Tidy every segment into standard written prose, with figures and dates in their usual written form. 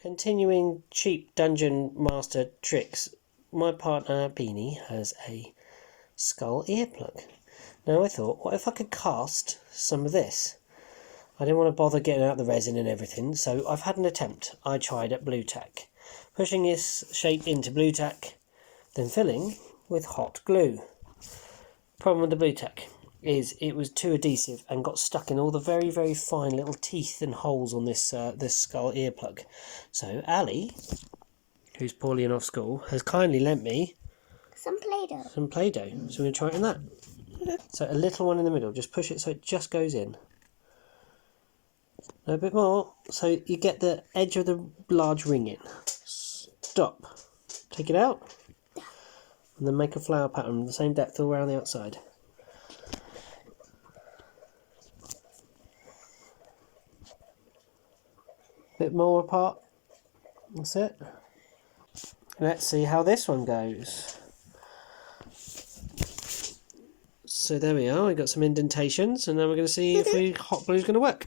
Continuing cheap Dungeon Master tricks, my partner Beanie has a skull earplug. Now I thought, what if I could cast some of this? I didn't want to bother getting out the resin and everything, so I've had an attempt. I tried at Blue Tack, pushing this shape into Blue Tack, then filling with hot glue. Problem with the Blue Tack is it was too adhesive and got stuck in all the very, very fine little teeth and holes on this this skull earplug. So Ali, who's poorly and off school, has kindly lent me some Play-Doh. So we're going to try it in that. So a little one in the middle, just push it so it just goes in. A bit more, so you get the edge of the large ring in. Stop. Take it out. And then make a flower pattern the same depth all around the outside. Bit more apart. That's it. Let's see how this one goes. So there we are, we got some indentations, and now we're going to see if the hot glue is going to work.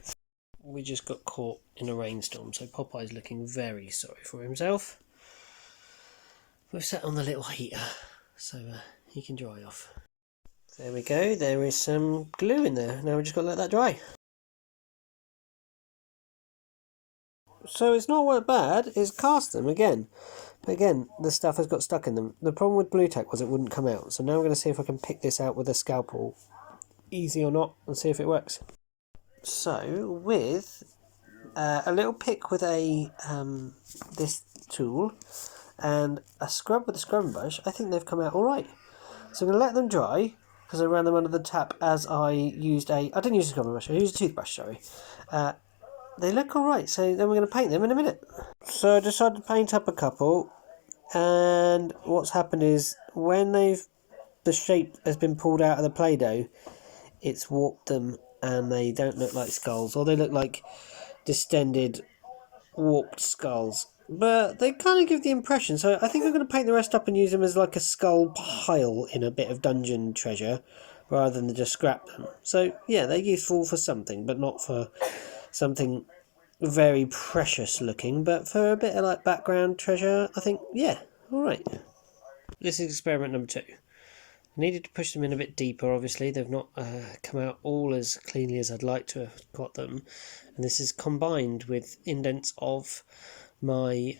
We just got caught in a rainstorm, so Popeye's looking very sorry for himself. We've set on the little heater, so he can dry off. There we go, there is some glue in there. Now we've just got to let that dry. So it's not worked bad, it's cast them again. But again, the stuff has got stuck in them. The problem with Blue Tack was it wouldn't come out. So now we're going to see if I can pick this out with a scalpel, easy or not, and see if it works. So with a little pick with a this tool and a scrub with a scrubbing brush, I think they've come out all right. So I'm going to let them dry because I ran them under the tap as I used I didn't use a scrubbing brush, I used a toothbrush, sorry. They look all right, so then we're going to paint them in a minute. So I decided to paint up a couple, and what's happened is when the shape has been pulled out of the Play-Doh, it's warped them and they don't look like skulls, or they look like distended, warped skulls. But they kind of give the impression, so I think I'm going to paint the rest up and use them as like a skull pile in a bit of dungeon treasure, rather than just scrap them. So yeah, they're useful for something, but not for something very precious looking, but for a bit of like background treasure, I think, yeah, alright. This is experiment number 2. I needed to push them in a bit deeper, obviously. They've not come out all as cleanly as I'd like to have got them. And this is combined with indents of my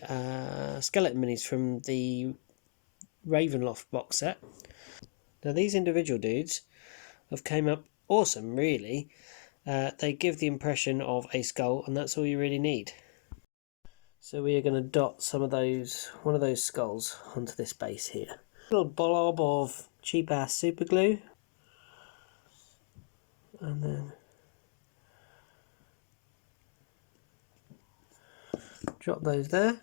skeleton minis from the Ravenloft box set. Now these individual dudes have came up awesome, really. They give the impression of a skull, and that's all you really need. So we are going to dot one of those skulls onto this base here. A little blob of cheap ass super glue, and then drop those there.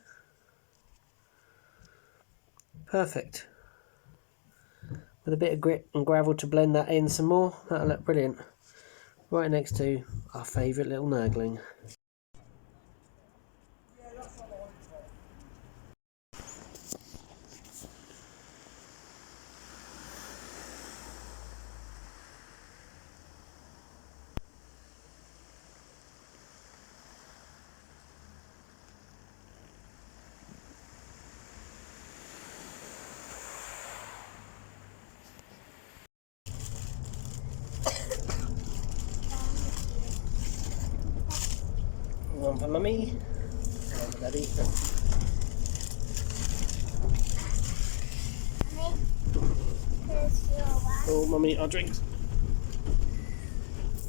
Perfect. With a bit of grit and gravel to blend that in some more, that'll look brilliant. Right next to our favourite little Nurgling. One for Mummy, one for Daddy. Oh, Mummy, our drinks.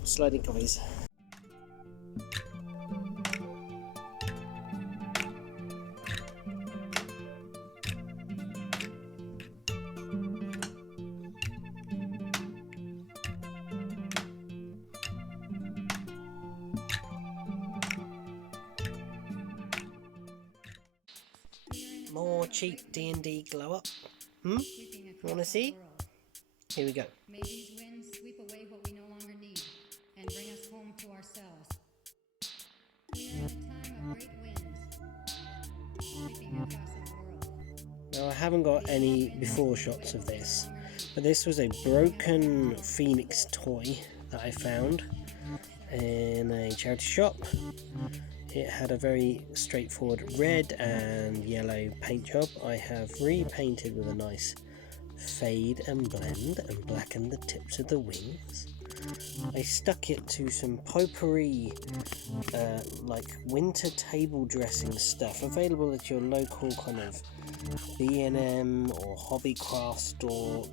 Sliding coffees. More cheap D&D glow up. Want to see? Here we go. May these winds sweep away what we no longer need and bring us home to ourselves. We are in a time of great winds, sweeping across the world. Now I haven't got any before shots of this, but this was a broken Phoenix toy that I found in a charity shop. It had a very straightforward red and yellow paint job. I have repainted with a nice fade and blend and blackened the tips of the wings. I stuck it to some potpourri, like winter table dressing stuff, available at your local kind of B&M or Hobbycraft store.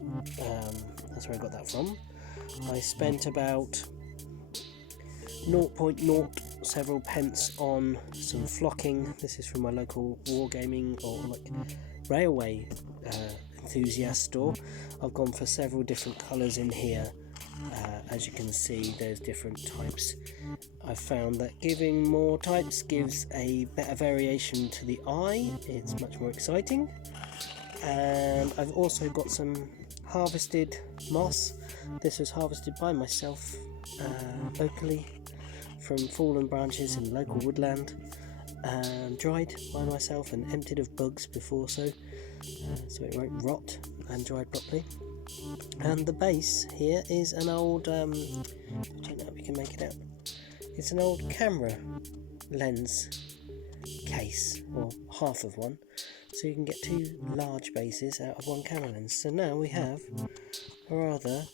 That's where I got that from. I spent about 0.0 several pence on some flocking. This is from my local wargaming or like railway enthusiast store. I've gone for several different colours in here. As you can see, there's different types. I found that giving more types gives a better variation to the eye. It's much more exciting. And I've also got some harvested moss. This was harvested by myself locally from fallen branches in local woodland, and dried by myself and emptied of bugs before so it won't rot and dried properly. And the base here is an old, I don't know if you can make it out, it's an old camera lens case, or half of one, so you can get two large bases out of one camera lens. So now we have a rather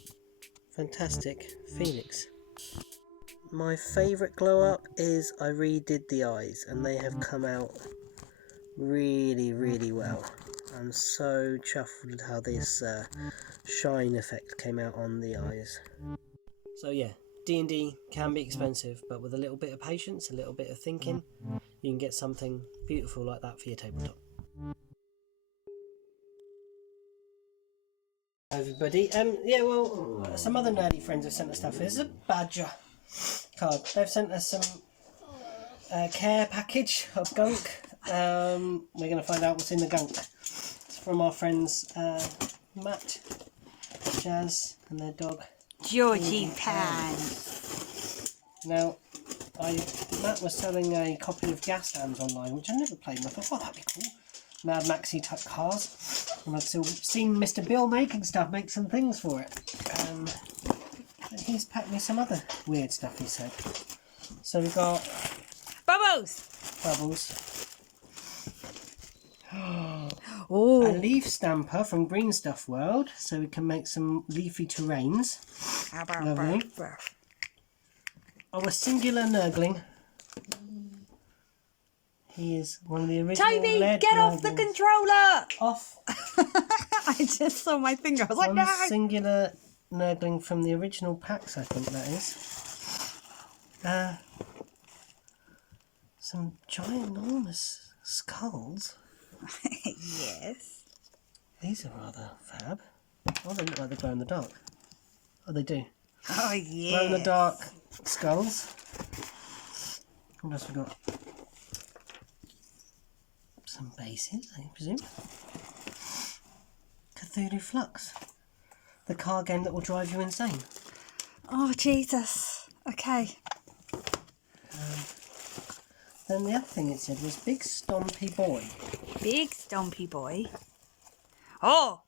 fantastic Phoenix. My favourite glow up is I redid the eyes, and they have come out really well. I'm so chuffed with how this shine effect came out on the eyes. So yeah, D&D can be expensive, but with a little bit of patience, a little bit of thinking, you can get something beautiful like that for your tabletop. Everybody, some other nerdy friends have sent us stuff. Here's a badger card. They've sent us some care package of gunk. We're going to find out what's in the gunk. It's from our friends Matt, Jazz and their dog Georgie Pan. Now, Matt was selling a copy of Gaslands online, which I never played, and I thought, oh, that'd be cool. Mad Maxi type cars, and I've still seen Mr. Bill make some things for it. And he's packed me some other weird stuff, he said. So we've got Bubbles. A leaf stamper from Green Stuff World, so we can make some leafy terrains. Lovely. Oh, a singular Nurgling. He is one of the original Toby, lead get off the Nurglings. controller! Off. I just saw my finger. I was like, One no! singular Nurgling from the original packs, I think that is. Some ginormous skulls. Yes. These are rather fab. Oh, they look like they glow in the dark. Oh, they do. Oh, Glow yeah. in the dark skulls. What else we got? Some bases, I presume. Cthulhu Flux. The car game that will drive you insane. Oh, Jesus. Okay. Then the other thing it said was Big Stompy Boy. Big Stompy Boy. Oh!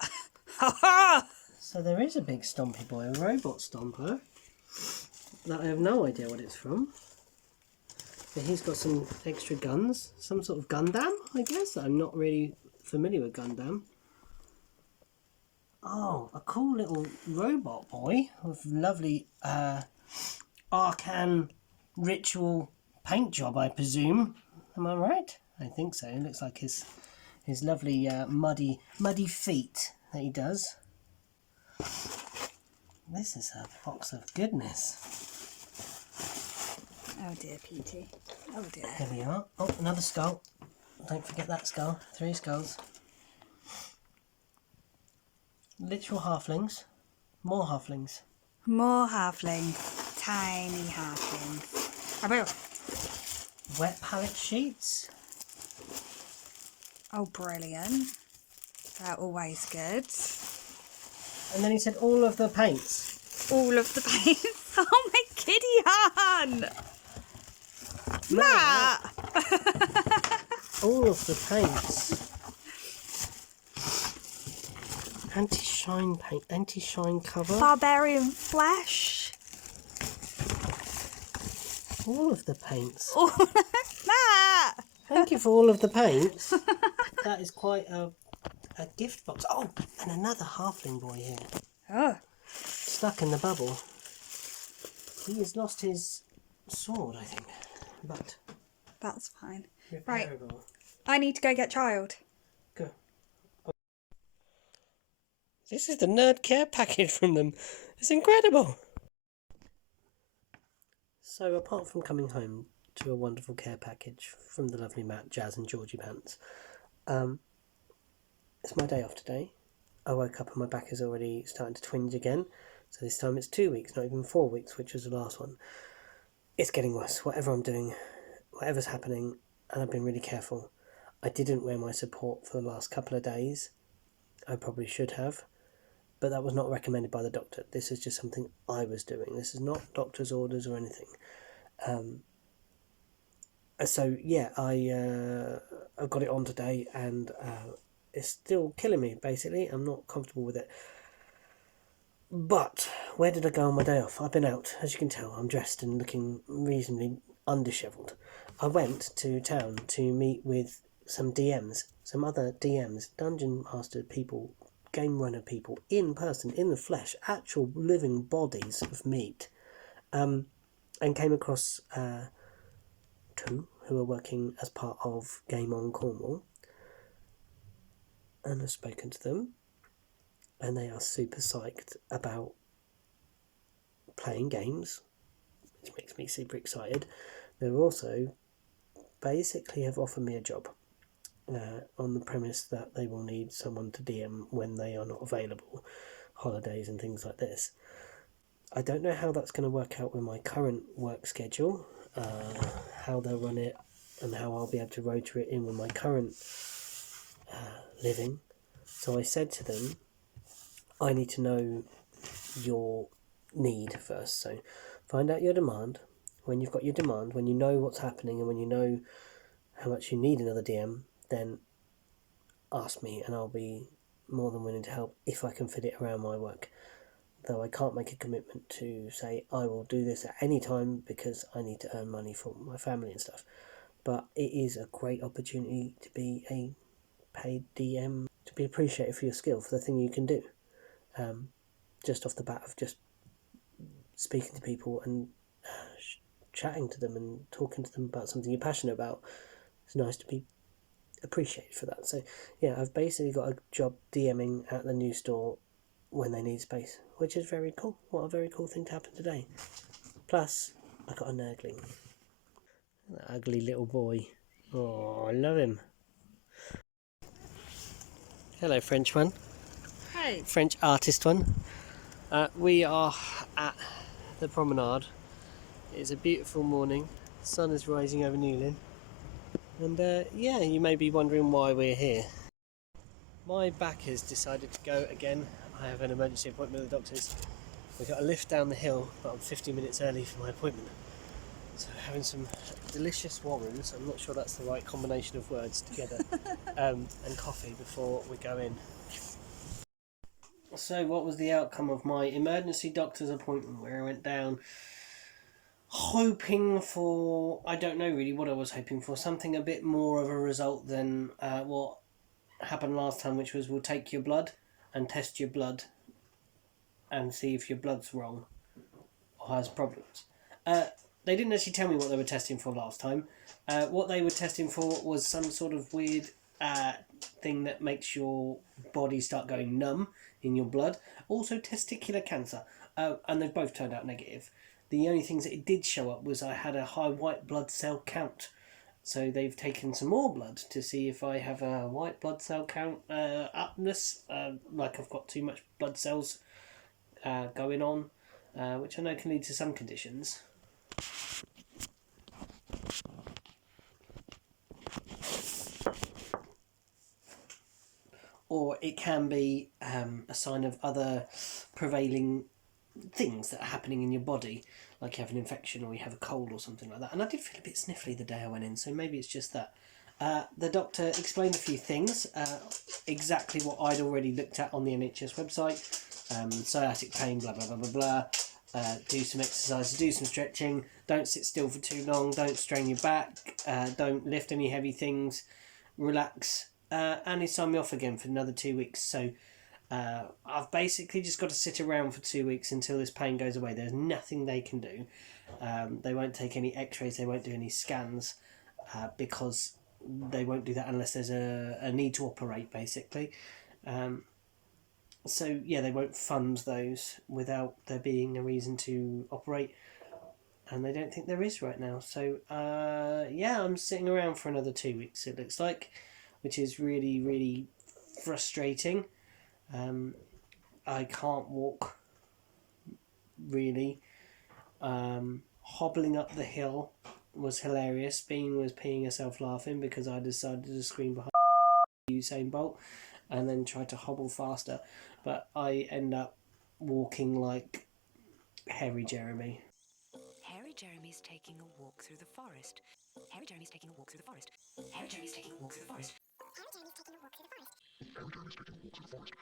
Ha ha! So there is a Big Stompy Boy, a robot stomper. That I have no idea what it's from. But he's got some extra guns. Some sort of Gundam, I guess. I'm not really familiar with Gundam. Oh, a cool little robot boy with lovely Arcan ritual paint job, I presume. Am I right? I think so. It looks like his lovely muddy feet that he does. This is a box of goodness. Oh, dear, Petey. Oh, dear. Here we are. Oh, another skull. Don't forget that skull. 3 skulls. Literal halflings. More halflings. More halflings. Tiny halflings. Oh, Wet palette sheets. oh, brilliant. They're always good. And then he said all of the paints. All of the paints. Oh, my kitty han! Matt! All of the paints. Anti-shine paint. Anti-shine cover. Barbarian flesh. all of the paints. Oh, that! Thank you for all of the paints. That is quite a gift box. Oh, and another halfling boy here. Oh, Stuck in the bubble. He has lost his sword, I think. But that's fine. Right, repairable. I need to go get Child. Go. This is the nerd care package from them. It's incredible. So apart from coming home to a wonderful care package from the lovely Matt, Jazz and Georgie Pants, it's my day off today. I woke up and my back is already starting to twinge again. So this time it's 2 weeks, not even 4 weeks, which was the last one. It's getting worse. Whatever I'm doing, whatever's happening, and I've been really careful. I didn't wear my support for the last couple of days. I probably should have. But that was not recommended by the doctor. This is just something I was doing. This is not doctor's orders or anything. So yeah, I got it on today, and it's still killing me. Basically, I'm not comfortable with it. But where did I go on my day off? I've been out, as you can tell. I'm dressed and looking reasonably undishevelled. I went to town to meet with some DMs, some other DMs, Dungeon Master people, Game Runner people, in person, in the flesh, actual living bodies of meat, and came across two who are working as part of Game On Cornwall, and I've spoken to them, and they are super psyched about playing games, which makes me super excited. They're also basically have offered me a job on the premise that they will need someone to DM when they are not available, holidays and things like this. I don't know how that's going to work out with my current work schedule, how they'll run it, and how I'll be able to rotor it in with my current living. So I said to them, I need to know your need first. So find out your demand. When you've got your demand, when you know what's happening and when you know how much you need another DM, then ask me and I'll be more than willing to help if I can fit it around my work. Though I can't make a commitment to say I will do this at any time because I need to earn money for my family and stuff. But it is a great opportunity to be a paid DM, to be appreciated for your skill, for the thing you can do. Just off the bat of just speaking to people and chatting to them and talking to them about something you're passionate about. It's nice to be appreciated for that. So yeah, I've basically got a job DMing at the new store when they need space, which is very cool. What a very cool thing to happen today. Plus, I got a nurgling. That ugly little boy. Oh, I love him. Hello, French one. Hey. French artist one. We are at the promenade. It's a beautiful morning. The sun is rising over Newlyn. And yeah, you may be wondering why we're here. My back has decided to go again. I have an emergency appointment with the doctors. We've got a lift down the hill, but I'm 50 minutes early for my appointment. So having some delicious warrens, I'm not sure that's the right combination of words together, and coffee before we go in. So what was the outcome of my emergency doctor's appointment, where I went down hoping for, I don't know really what I was hoping for, something a bit more of a result than what happened last time, which was we'll take your blood and test your blood and see if your blood's wrong or has problems. They didn't actually tell me what they were testing for last time. What they were testing for was some sort of weird thing that makes your body start going numb in your blood. Also testicular cancer. And they both turned out negative. The only things that it did show up was I had a high white blood cell count. So they've taken some more blood to see if I have a white blood cell count upness, like I've got too much blood cells going on, which I know can lead to some conditions. Or it can be a sign of other prevailing things that are happening in your body, like you have an infection or you have a cold or something like that. And I did feel a bit sniffly the day I went in, so maybe it's just that. The doctor explained a few things, exactly what I'd already looked at on the NHS website, sciatic pain, blah blah blah blah blah, do some exercise, do some stretching. Don't sit still for too long. Don't strain your back. Don't lift any heavy things. Relax. And he's signed me off again for another 2 weeks. So I've basically just got to sit around for 2 weeks until this pain goes away. There's nothing they can do. They won't take any x-rays. They won't do any scans because they won't do that unless there's a need to operate, basically. So yeah, they won't fund those without there being a reason to operate, and they don't think there is right now. So yeah, I'm sitting around for another 2 weeks, it looks like, which is really, really frustrating. I can't walk, really. Hobbling up the hill was hilarious. Bean was peeing herself laughing because I decided to scream behind Usain Bolt and then tried to hobble faster, but I end up walking like Hairy Jeremy. Hairy Jeremy's taking a walk through the forest. Hairy Jeremy's taking a walk through the forest. Hairy Jeremy's taking a walk through the forest. Hairy Jeremy's taking a walk through the forest. Hairy Jeremy's taking a walk through the forest.